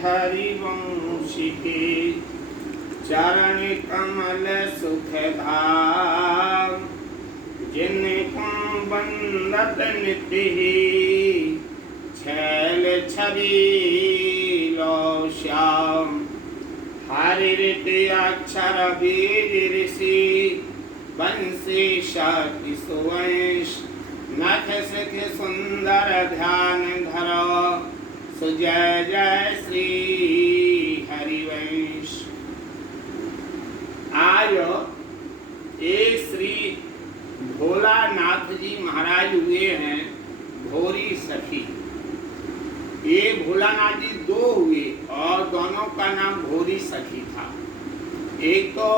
हरिवंश के चरण कमल सुख भाव जिनको बंदत नित्य ही छैल छवि लो श्याम हरि ऋति अक्षर बीज ऋषि बंसी शक्ति सुवंश नख सुख सुंदर ध्यान धरो सुजय जय श्री हरिवंश। आज ये श्री भोलानाथ जी महाराज हुए हैं भोरी सखी। ये भोलानाथ जी दो हुए और दोनों का नाम भोरी सखी था। एक तो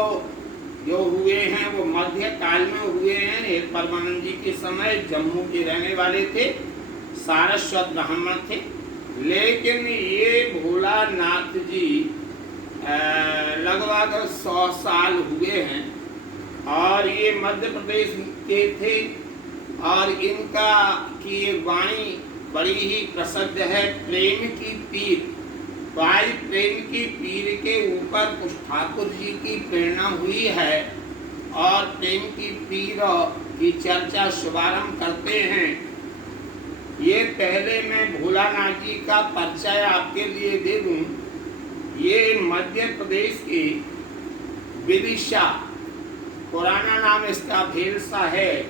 जो हुए हैं वो मध्य काल में हुए हैं। एक परमानंद जी के समय जम्मू के रहने वाले थे, सारस्वत ब्राह्मण थे। लेकिन ये भोलानाथ जी लगभग 100 साल हुए हैं और ये मध्य प्रदेश के थे। और इनका की ये वाणी बड़ी ही प्रसिद्ध है। प्रेम की पीर, भाई प्रेम की पीर के ऊपर कुछ ठाकुर जी की प्रेरणा हुई है और प्रेम की पीर की चर्चा शुभारंभ करते हैं। ये पहले मैं भोलानाथ जी का परिचय आपके लिए दे दूं। ये मध्य प्रदेश के विदिशा, पुराना नाम इसका भेलसा है,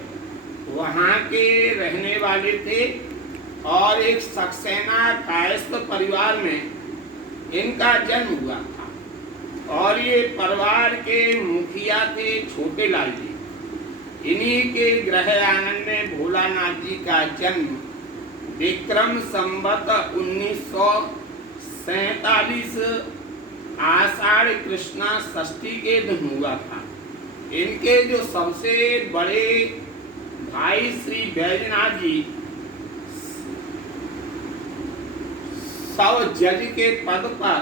वहाँ के रहने वाले थे। और एक सक्सेना कायस्थ परिवार में इनका जन्म हुआ था और ये परिवार के मुखिया थे छोटे लाल जी। इन्हीं के गृह आंगन में भोलानाथ जी का जन्म विक्रम संवत 1947 आषाढ़ कृष्णा षष्ठी के दिन हुआ था। इनके जो सबसे बड़े भाई श्री बैजनाथ जी जज के पद पर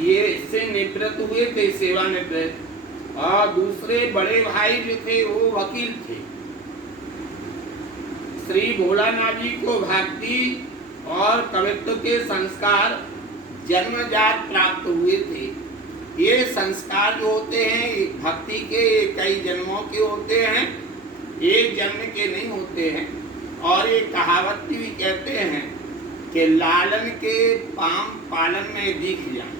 ये से निवृत्त हुए थे, सेवानिवृत्त। और दूसरे बड़े भाई जो थे वो वकील थे। श्री भोलानाथ जी को भक्ति और कवित्व के संस्कार जन्मजात प्राप्त हुए थे। ये संस्कार जो होते हैं भक्ति के कई जन्मों के होते हैं, एक जन्म के नहीं होते हैं। और ये कहावत भी कहते हैं कि लालन के पाम पालन में दिख जाए।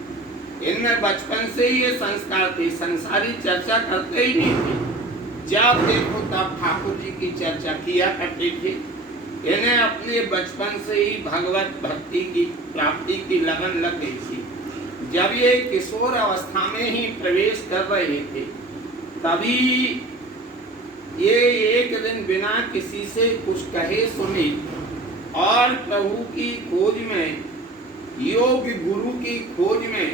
इनमें बचपन से ही ये संस्कार थे, संसारी चर्चा करते ही नहीं थे। जब देखो तब ठाकुर जी की चर्चा किया करते थे। इन्हें अपने बचपन से ही भगवत भक्ति की प्राप्ति की लगन लग गई थी। जब ये किशोर अवस्था में ही प्रवेश कर रहे थे तभी ये एक दिन बिना किसी से कुछ कहे सुने और प्रभु की खोज में, योग गुरु की खोज में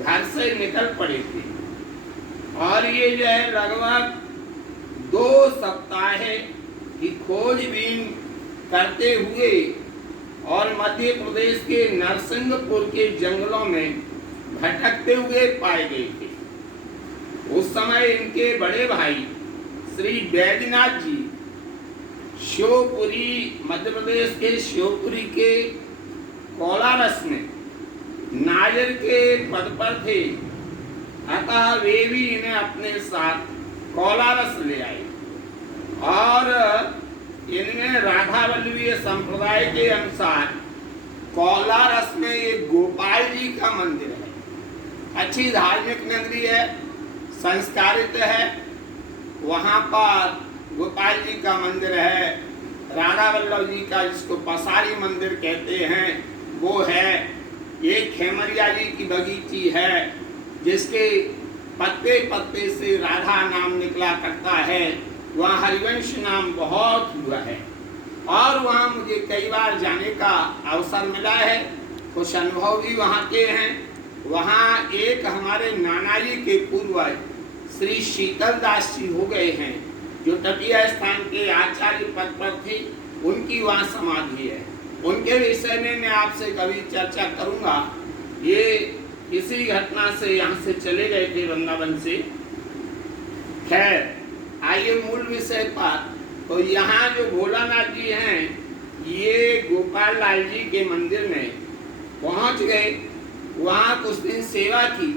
घर से निकल पड़े थे। और ये जो है लगभग 2 सप्ताह की खोजबीन करते हुए और मध्य प्रदेश के नरसिंहपुर के जंगलों में भटकते हुए पाए गए थे। उस समय इनके बड़े भाई श्री बैजनाथ जी शिवपुरी, मध्य प्रदेश के शिवपुरी के कोलारस में नायर के पद पर थे। अतः वे भी इन्हें अपने साथ कोलारस ले आए। और इनमें राधा वल्लभीय संप्रदाय के अनुसार कोलारस में एक गोपाल जी का मंदिर है। अच्छी धार्मिक नगरी है, संस्कारित है। वहाँ पर गोपाल जी का मंदिर है। राधा वल्लभ जी का, जिसको पसारी मंदिर कहते हैं, वो है। एक खेमरिया जी की बगीची है जिसके पत्ते पत्ते से राधा नाम निकला करता है। वहाँ हरिवंश नाम बहुत हुआ है और वहाँ मुझे कई बार जाने का अवसर मिला है। कुछ अनुभव भी वहाँ के हैं। वहाँ एक हमारे नाना जी के पूर्वज श्री शीतल दास जी हो गए हैं, जो तटीय स्थान के आचार्य पद पर थे। उनकी वहाँ समाधि है। उनके विषय में मैं आपसे कभी चर्चा करूँगा। ये इसी घटना से यहाँ से चले गए थे वृंदावन से। खैर, आइए मूल विषय पर। तो यहाँ जो भोलानाथ जी हैं, ये गोपाल लाल जी के मंदिर में पहुंच गए, वहाँ कुछ दिन सेवा की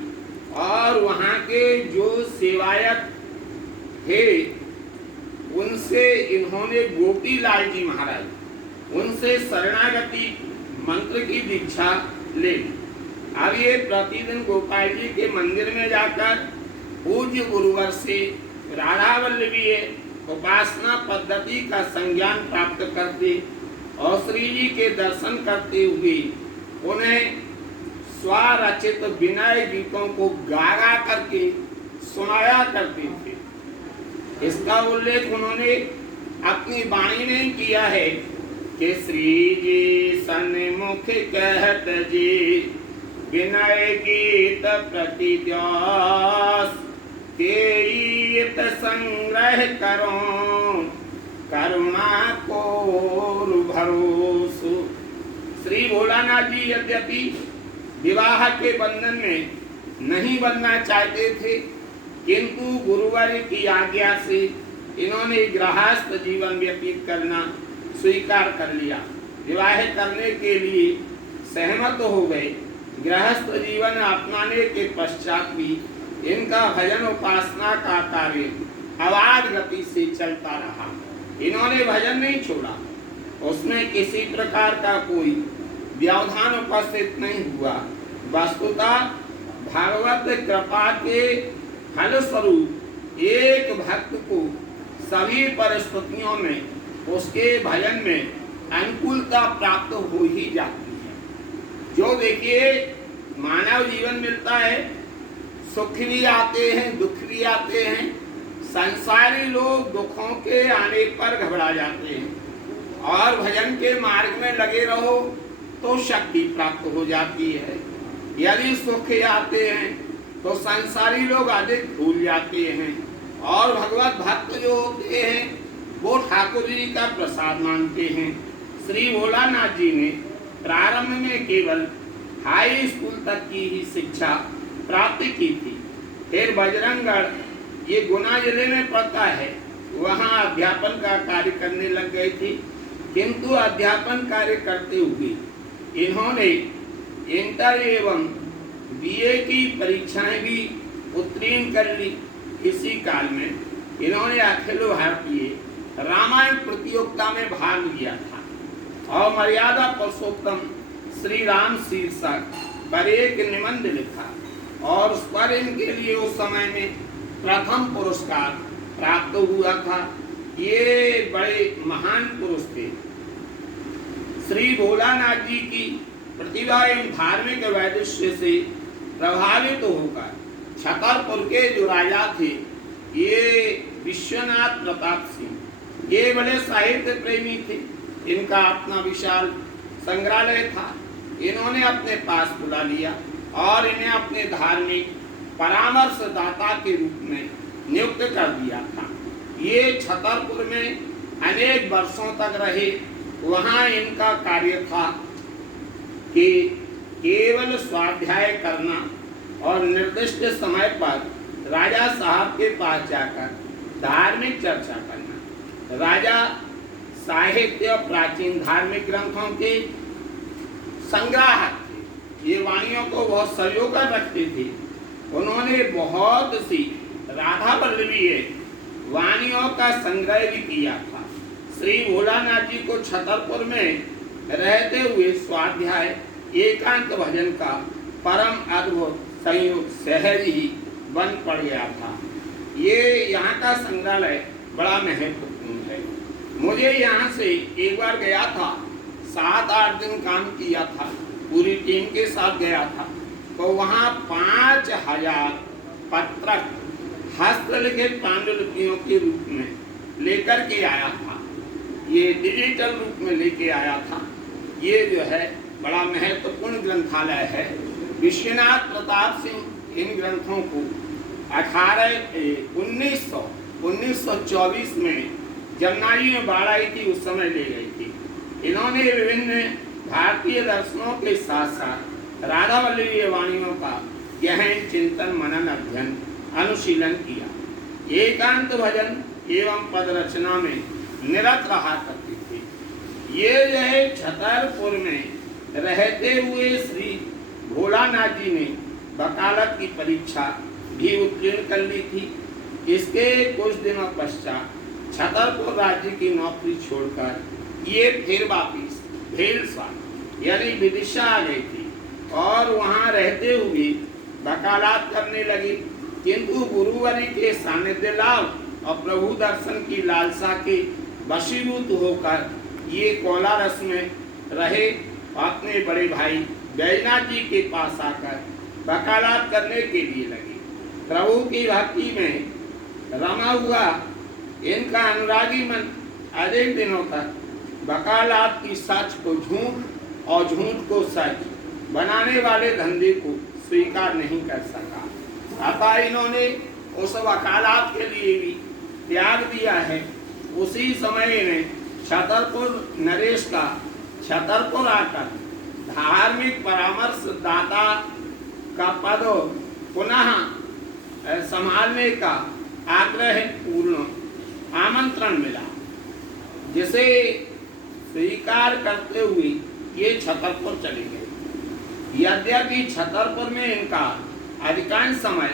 और वहाँ के जो सेवायत थे उनसे इन्होंने गोपीलाल जी महाराज उनसे शरणागति मंत्र की दीक्षा ले ली। अब ये प्रतिदिन गोपाल जी के मंदिर में जाकर पूज्य गुरुवर से राधा वल्लभी उपासना पद्धति का संज्ञान प्राप्त करते और श्री जी के दर्शन करते हुए उन्हें स्वरचित विनय गीतों को गा गा करके सुनाया करते थे। इसका उल्लेख उन्होंने अपनी वाणी में किया है कि श्री जी सन्मुख कहत जी विनय गीत प्रतिद्यास केत संग्रह करो करुणा को भरोसो। श्री भोलानाथ जी यद्यपि विवाह के बंधन में नहीं बनना चाहते थे, किंतु गुरुवर की आज्ञा से इन्होंने गृहस्थ जीवन व्यतीत करना स्वीकार कर लिया। विवाह करने के लिए सहमत हो गए। गृहस्थ जीवन अपनाने के पश्चात भी इनका भजन उपासना का कार्य अबाध गति से चलता रहा। इन्होंने भजन नहीं छोड़ा, उसमें किसी प्रकार का कोई व्यवधान उपस्थित नहीं हुआ। वस्तुतः भागवत कृपा के फलस्वरूप एक भक्त को सभी परिस्थितियों में उसके भजन में अनुकूलता प्राप्त हो ही जाती है। जो देखिए मानव जीवन मिलता है, सुख भी आते हैं दुख भी आते हैं। संसारी लोग दुखों के आने पर घबरा जाते हैं और भजन के मार्ग में लगे रहो तो शक्ति प्राप्त हो जाती है। यदि सुख आते हैं तो संसारी लोग अधिक भूल जाते हैं और भगवत भक्त जो होते हैं वो ठाकुर जी का प्रसाद मानते हैं। श्री भोलानाथ जी ने प्रारंभ में केवल हाई स्कूल तक की ही शिक्षा प्राप्त की थी। फिर बजरंगगढ़, ये गुना जिले में पड़ता है, वहाँ अध्यापन का कार्य करने लग गए थे। किंतु अध्यापन कार्य करते हुए इन्होंने इंटर एवं बीए की परीक्षाएं भी उत्तीर्ण कर ली। इसी काल में इन्होंने अखिल भारतीय रामायण प्रतियोगिता में भाग लिया था और मर्यादा पुरुषोत्तम श्री राम शीर्षक पर एक निबंध लिखा और उस पर इनके लिए उस समय में प्रथम पुरस्कार प्राप्त हुआ था। ये बड़े महान पुरुष थे। श्री भोलानाथ जी की प्रतिभा एवं धार्मिक वैदुष्य से प्रभावित होकर छतरपुर के जो राजा थे, ये विश्वनाथ प्रताप सिंह, ये बड़े साहित्य प्रेमी थे। इनका अपना विशाल संग्रहालय था। इन्होंने अपने पास बुला लिया और इन्हें अपने धार्मिक परामर्शदाता के रूप में नियुक्त कर दिया था। ये छतरपुर में अनेक वर्षों तक रहे। वहाँ इनका कार्य था कि केवल स्वाध्याय करना और निर्दिष्ट समय पर राजा साहब के पास जाकर धार्मिक चर्चा करना। राजा साहित्य प्राचीन धार्मिक ग्रंथों के संग्राहक थे। ये वाणियों को बहुत संजोकर रखते थे। उन्होंने बहुत सी राधा वल्लभी वाणियों का संग्रह भी किया था। श्री भोलानाथ जी को छतरपुर में रहते हुए स्वाध्याय एकांत भजन का परम अद्भुत संयोग सहज ही बन पड़ गया था। ये यहाँ का संग्रहालय बड़ा महत्वपूर्ण है। मुझे यहाँ से एक बार गया था, 7-8 दिन काम किया था, पूरी टीम के साथ गया था। तो वहाँ 5000 पत्रक हस्तलिखित पांडुलिपियों के रूप में लेकर के आया था। ये डिजिटल रूप में लेके आया था। ये जो है बड़ा महत्वपूर्ण ग्रंथालय है। विश्वनाथ प्रताप सिंह इन ग्रंथों को 1924 में जमनाई में बाढ़ आई थी, उस समय ले गई थी। इन्होंने विभिन्न भारतीय दर्शनों के साथ साथ राधा वल्लभी वाणियों का गहन चिंतन मनन अध्ययन अनुशीलन किया। एकांत भजन एवं पद रचना में निरत रहा करती थी। ये जो है छतरपुर में रहते हुए श्री भोलानाथ जी ने वकालत की परीक्षा भी उत्तीर्ण कर ली थी। इसके कुछ दिनों पश्चात छतरपुर राज्य की नौकरी छोड़कर ये फिर वापिस भेलसा यानी विदिशा आ गई थी और वहाँ रहते हुए वकालत करने लगी, किंतु गुरुवरी के सानिध्य लाभ और प्रभु दर्शन की लालसा के वशीभूत होकर ये कोलारस में रहे। अपने बड़े भाई बैजनाथ जी के पास आकर वकालत करने के लिए लगे। प्रभु की भक्ति में रमा हुआ इनका अनुरागी मन अधिक दिनों तक वकालत की सच को झूठ और झूठ को सच बनाने वाले धंधे को स्वीकार नहीं कर सका। अतः इन्होंने उस वकालत के लिए भी त्याग दिया है। उसी समय इन्हें छतरपुर नरेश का छतरपुर आकर धार्मिक परामर्श दाता का पद पुनः संभालने का आग्रह पूर्ण आमंत्रण मिला, जिसे स्वीकार करते हुए ये छतरपुर चले गए। यद्यपि छतरपुर में इनका अधिकांश समय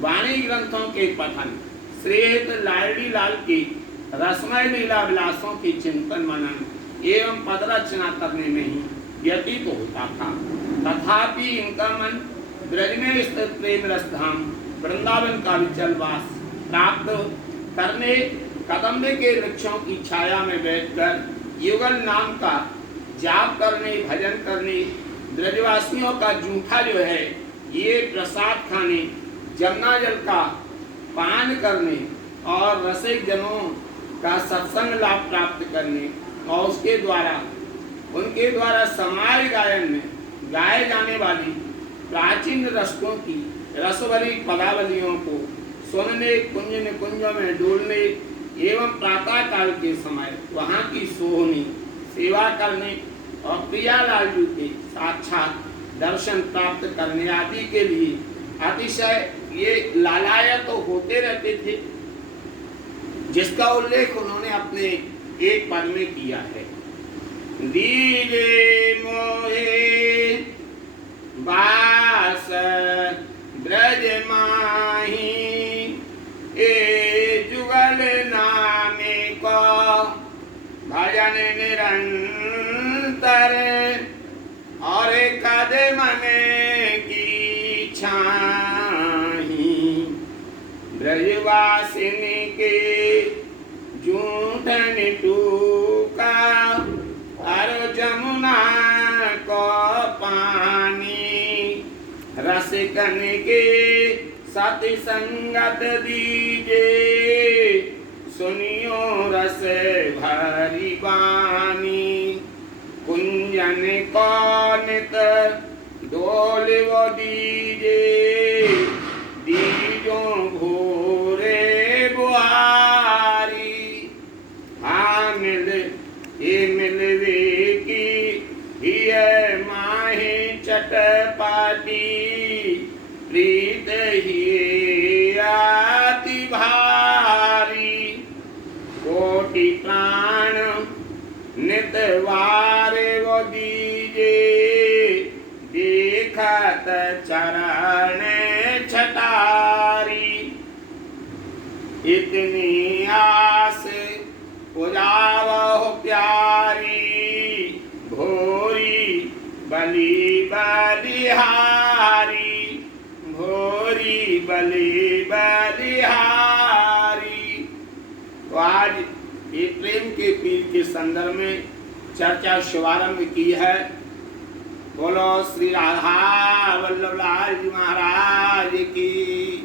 वाणी ग्रंथों के पठन, श्रीहित लालड़ी लाल की रसमय लीला विलासों की चिंतन मनन एवं पदरचना करने में ही व्यतीत होता था। तथापि इनका मन ब्रज में स्थित प्रेम रस धाम वृंदावन का विचल वास प्राप्त करने कदम्बे के वृक्षों की छाया में बैठकर युगल नाम का जाप करने, भजन करने, ब्रजवासियों का जूठा जो है ये प्रसाद खाने, जमुना जल का पान करने और रसिक जनों का सत्संग लाभ प्राप्त करने और उसके द्वारा उनके द्वारा समाज गायन में गाए जाने वाली प्राचीन रसकों की रसभरी पदावलियों को सुनने, कुंज निकुंजों में डोलने एवं प्रातः काल के समय वहाँ की सोहनी सेवा करने और प्रियालाल जी के साक्षात दर्शन प्राप्त करने आदि के लिए अतिशय ये लालायत तो होते रहते थे, जिसका उल्लेख उन्होंने अपने एक पद में किया है। दीजे मोहे बास ब्रज माही ए जुगल नामे को भजन निरंतर और कद मन की छाही ब्रजवासिनी के जूठन टूका हर जमुना को पानी रसिकन के सति संगत दीजे सुनियो रस भरी बानी कुंजन को नित डोल वो दीजे दीजों भोरे बुहारी हाँ मिलवे की हिय माही चटपाटी प्रीत ही आति भारी कोटि प्राण नित वार वो दीजे देखत चरण छटारी इतनी आस पुजावो प्यारी भोरी बलि बलिहारी भोरी बलि बलिहारी। तो आज एक प्रेम के पीर के संदर्भ में चर्चा शुभारंभ की है। बोलो श्री राधा वल्लभ लाल जी महाराज की।